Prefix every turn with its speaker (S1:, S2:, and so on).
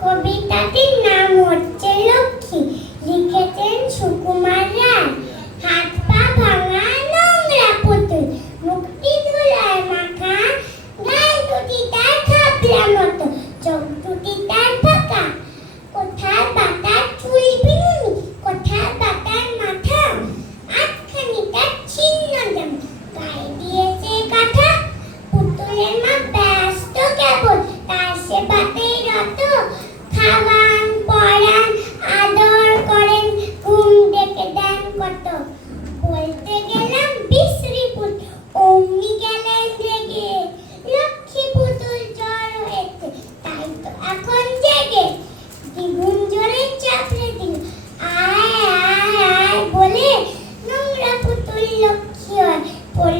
S1: Copita Por